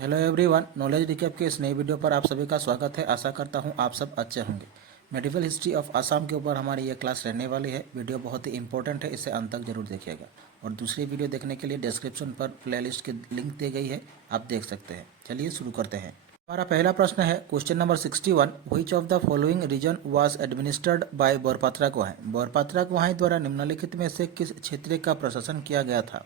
Hello everyone, knowledge recap के इस नई वीडियो पर आप सभी का स्वागत है। आशा करता हूं आप सब अच्छे होंगे। मेडिवल हिस्ट्री ऑफ असम के ऊपर हमारी ये क्लास रहने वाली है। वीडियो बहुत ही इंपॉर्टेंट है, इसे अंत तक जरूर देखिएगा। और दूसरी वीडियो देखने के लिए डिस्क्रिप्शन पर प्लेलिस्ट की लिंक दी गई है, आप देख सकते हैं। चलिए शुरू करते हैं। हमारा पहला प्रश्न है question number 61। Which of the following region was administered by Borpatra Gohain. Borpatra Gohain द्वारा निम्नलिखित में से किस क्षेत्र का प्रशासन किया गया था?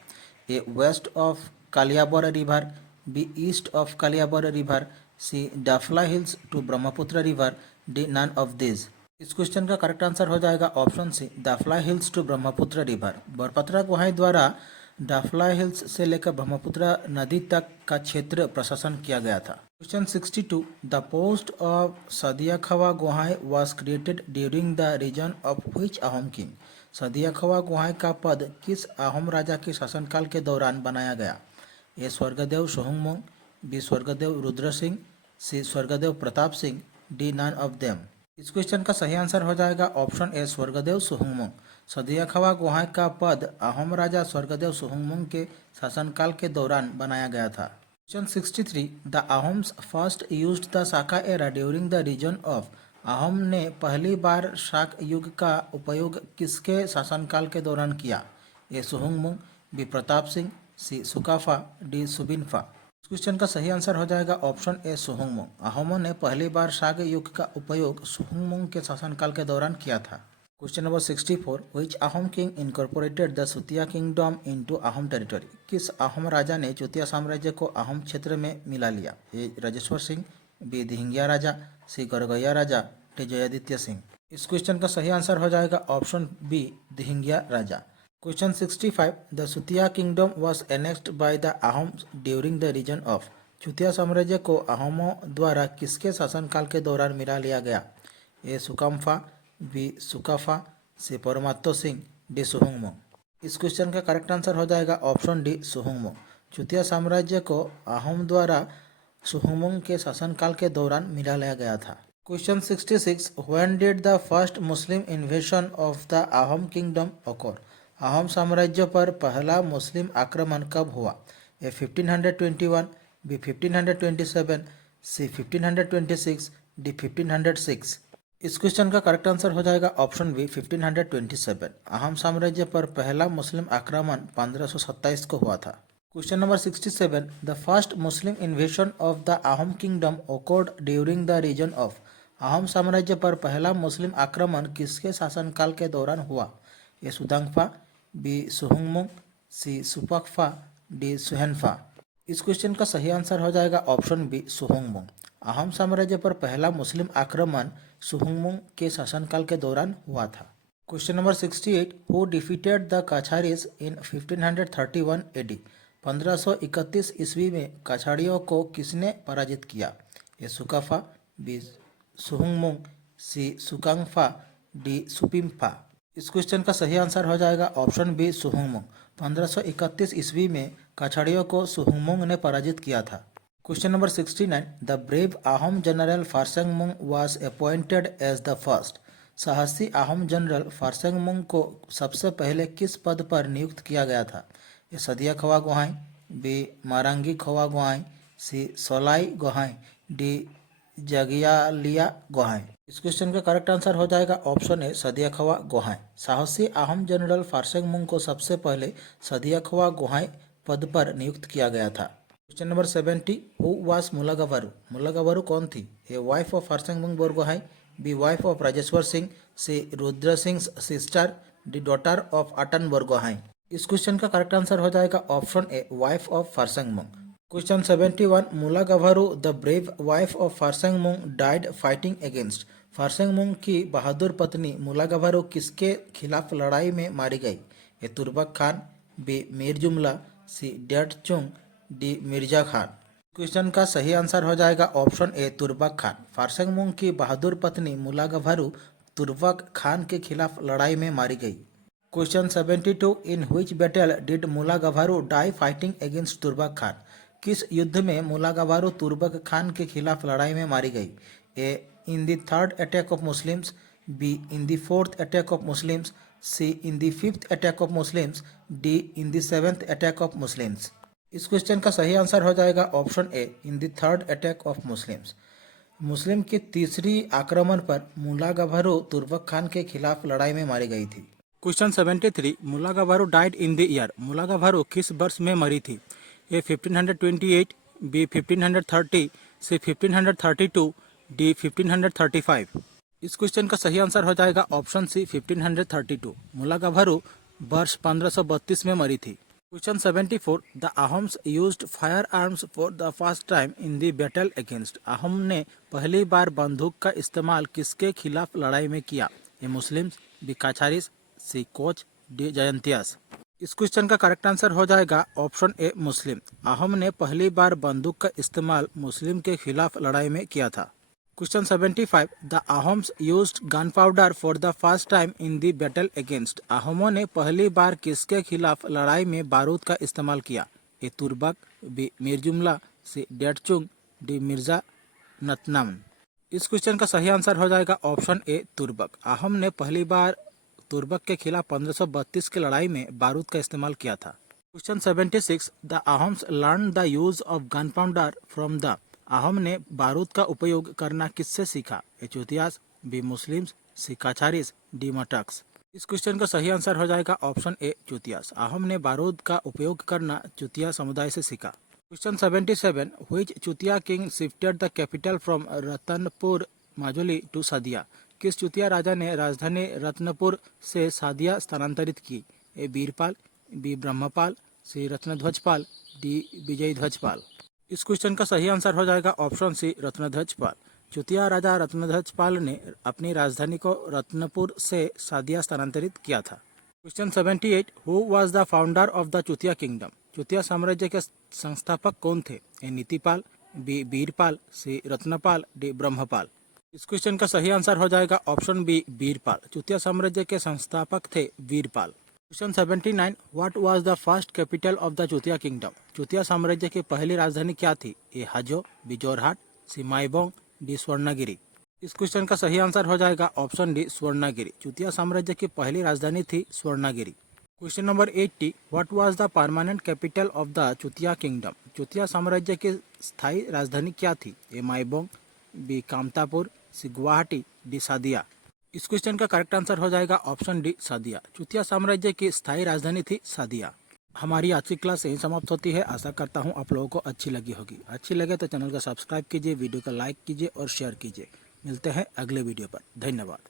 A west of Kaliabor river, B east of Kaliabor river, C Dafla hills to Brahmaputra river, D none of this. इस क्वेश्चन का करेक्ट आंसर हो जाएगा option C, Dafla hills to Brahmaputra river. Borpatra Gohain द्वारा डाफला हिल्स से लेकर ब्रह्मपुत्र नदी तक का क्षेत्र प्रशासन किया गया था। Question 62। The post of Sadiya Khowa Gohain was created during the reason of which Ahom king. Sadiya Khowa Gohain का पद किस अहोम राजा के शासनकाल के दौरान बनाया गया? A Swargadeo Suhungmung, B Swargadeo Rudra Singha, C Swargadeo Pratap Singha, D none of them. इस क्वेश्चन का सही आंसर हो जाएगा ऑप्शन ए स्वर्गदेव सोहुंगमोंग। सदिया खवा गोहाई का पद अहोम राजा स्वर्गदेव सोहुंगमोंग के शासनकाल के दौरान बनाया गया था। Question 63। The Ahoms first used the Shaka era during the reason of. Ahom ने पहली बार शाक युग का उपयोग किसके शासनकाल के दौरान किया? ए सोहुंगमोंग, बी प्रताप सिंह, सी सुकाफा, डी सुबिनफा। इस क्वेश्चन का सही आंसर हो जाएगा ऑप्शन ए सोहुंगमोंग। अहोमों ने पहली बार शाक युग का उपयोग सोहुंगमोंग के शासनकाल के दौरान किया था। Question number 64। Which Ahom king incorporated the Chutiya kingdom into Ahom territory. किस अहोम राजा ने चुतिया साम्राज्य को अहोम क्षेत्र में मिला लिया? A Rajeswar Singha, B Dihingia Raja, C Gargayan Raja, D Jayaditya Singha. इस क्वेश्चन का सही आंसर हो जाएगा option B Dihingia Raja. Question 65। The Chutiya kingdom was annexed by the Ahoms during the reason of. Chutiya साम्राज्य को अहोमों द्वारा किसके शासनकाल के दौरान मिला लिया गया? ए सुकाम्फा, बी सुकाफा, सी परमात्तो सिंह, डी सोहुंगमोंग। इस क्वेश्चन का करेक्ट आंसर हो जाएगा ऑप्शन डी सोहुंगमोंग। चुतिया साम्राज्य को अहोम द्वारा सोहुंगमोंग के शासनकाल के दौरान मिला लिया गया था। Question 66। When did the first Muslim invasion of the Ahom kingdom occur. Ahom साम्राज्य पर पहला मुस्लिम आक्रमण कब हुआ? ए 1521, बी 1527, सी 1526, डी 1506। इस क्वेश्चन का करेक्ट आंसर हो जाएगा ऑप्शन बी 1527। अहोम साम्राज्य पर पहला मुस्लिम आक्रमण 1527 को हुआ था। Question number 67। The first Muslim invasion of the Ahom kingdom occurred during the reason of. Ahom साम्राज्य पर पहला मुस्लिम आक्रमण किसके शासनकाल के दौरान हुआ? ए सुदांगफा, बी सोहुंगमोंग, सी सुपाकफा, डी सुहेनफा। इस क्वेश्चन का सही आंसर हो जाएगा ऑप्शन बी सोहुंगमोंग। अहोम साम्राज्य पर पहला मुस्लिम आक्रमण सोहुंगमोंग के शासनकाल के दौरान हुआ था। Question number 68। Who defeated the Kacharis in 1531 AD. 1531 ईस्वी में काछाड़ियों को किसने पराजित किया? A Sukapha, B Suhungmung, C Sukangpha, D Supimpha. इस क्वेश्चन का सही आंसर हो जाएगा ऑप्शन बी सोहुंगमोंग। 1531 ईस्वी में काछाड़ियों को सोहुंगमोंग ने पराजित किया था। Question number 69। The brave Ahom general Phrasengmung was appointed as the first. साहसी अहोम जनरल फारसेंगमोंग को सबसे पहले किस पद पर नियुक्त किया गया था? ए सदिया खवा गोहाई, बी मारांगी खवा गोहाई, सी सोलाई गोहाई, डी जगियालिया गोहाई। इस क्वेश्चन का करेक्ट आंसर हो जाएगा ऑप्शन ए सदिया खवा गोहाई। साहसी अहोम जनरल फारसेंगमोंग को सबसे पहले सदिया खवा गोहाई पद पर नियुक्त किया गया था। Question number 70। Who was Mulagabharu. Mulagabharu कौन थी? A wife of Phrasengmung Borgohain, B wife of Rajeswar Singha, C Rudra Singha sister, D daughter of Aton Borgohain. इस क्वेश्चन का करेक्ट आंसर हो जाएगा option A wife of Phrasengmung. Question 71। Mulagabharu the brave wife of Phrasengmung died fighting against. Phrasengmung की बहादुर पत्नी मुलागवारू किसके खिलाफ लड़ाई में मारी गई? ए तुर्बक खान, बी मीर जुमला, सी डेटचुंग, डी मिर्जा खान। क्वेश्चन का सही आंसर हो जाएगा ऑप्शन ए तुर्बक खान। फारसेंगमोंग की बहादुर पत्नी मुलागवारू तुर्बक खान के खिलाफ लड़ाई में मारी गई। Question 72। In which battle did Mulagabharu die fighting against Turbak Khan. किस युद्ध में मुलागवारू तुर्बक खान के खिलाफ लड़ाई में मारी गई? A in the third attack of Muslims, B in the fourth attack of Muslims, C in the fifth attack of Muslims, D in the seventh attack of Muslims. इस क्वेश्चन का सही आंसर हो जाएगा option A, in the third attack of Muslims. Muslim की तीसरी आक्रमण पर मुला गभरू तुर्बक खान के खिलाफ लड़ाई में मारी गई थी। क्वेश्चन 73, मुला गभरू डाइड इन द ईयर। मुला गभरू किस वर्ष में मरी थी? ए 1528, बी 1530, सी 1532, डी 1535। इस क्वेश्चन का सही आंसर हो जाएगा ऑप्शन सी 1532। मुला गभरू वर्ष 1532 में मरी थी। Question 74, the Ahoms used fire arms for the first time in the battle against. Ahom ने पहली बार बंदूक का इस्तेमाल किसके खिलाफ लड़ाई में किया? A Muslims, B Kacharis, C Koch, D Jaintias. इस क्वेश्चन का करेक्ट आंसर हो जाएगा ऑप्शन ए मुस्लिम। अहोम ने पहली बार बंदूक का इस्तेमाल मुस्लिम के खिलाफ लड़ाई में किया था। Question 75, the Ahoms used gunpowder for the first time in the battle against. अहोमों ने पहली बार किसके खिलाफ लड़ाई में बारूद का इस्तेमाल किया? ए तुर्बक, बी मीर जुमला, सी डेटचुंग, डी मिर्जा नतनम। इस क्वेश्चन का सही आंसर हो जाएगा ऑप्शन ए तुर्बक। अहोम ने पहली बार तुर्बक के खिलाफ 1532 की लड़ाई में बारूद का इस्तेमाल किया था। Question 76, the Ahoms learn the use of gun powder from the. Ahom ने बारूद का उपयोग करना किससे सीखा? ए चूतियास, बी मुस्लिम्स, सी काछारिस, डी मटक्स। इस क्वेश्चन का सही आंसर हो जाएगा ऑप्शन ए चूतियास। अहोम ने बारूद का उपयोग करना चूतिया समुदाय से सीखा। Question 77, which Chutiya king shifted the capital from Ratanpur Majuli to Sadiya. किस चूतिया राजा ने राजधानी रत्नपुर से सादिया स्थानांतरित की? ए बीरपाल, बी ब्रह्मपाल, सी रत्नध्वजपाल, डी विजयध्वजपाल। इस क्वेश्चन का सही आंसर हो जाएगा ऑप्शन सी रत्नध्वजपाल। चूतिया राजा रत्नध्वजपाल ने अपनी राजधानी को रत्नपुर से सादिया स्थानांतरित किया था। Question 78, who was the founder of the चूतिया किंगडम। चूतिया साम्राज्य के संस्थापक कौन थे? ए नीतिपाल, बी बीरपाल, सी रत्नपाल, डी ब्रह्मपाल। इस क्वेश्चन का सही आंसर हो जाएगा ऑप्शन बी बीरपाल। चूतिया साम्राज्य के संस्थापक थे Birpal. Question 79, what was the first capital of the चूतिया किंगडम। चूतिया साम्राज्य की पहली राजधानी क्या थी? ए हाजो, बी जोरहाट, सी माईबोंग, डी स्वर्णगिरी। इस क्वेश्चन का सही आंसर हो जाएगा ऑप्शन डी स्वर्णगिरी। चूतिया साम्राज्य की पहली राजधानी थी Swarnagiri. Question number 80, what was the permanent capital of the चूतिया किंगडम। चूतिया साम्राज्य की स्थायी राजधानी क्या थी? ए माईबोंग, बी कामतापुर, सी गुवाहाटी, डी सादिया। इस क्वेश्चन का करेक्ट आंसर हो जाएगा ऑप्शन डी सादिया। चूतिया साम्राज्य की स्थायी राजधानी थी सादिया। हमारी आज की क्लास यहीं समाप्त होती है। आशा करता हूँ आप लोगों को अच्छी लगी होगी। अच्छी लगे तो चैनल को सब्सक्राइब कीजिए, वीडियो को लाइक कीजिए और शेयर कीजिए। मिलते हैं अगले वीडियो पर। धन्यवाद।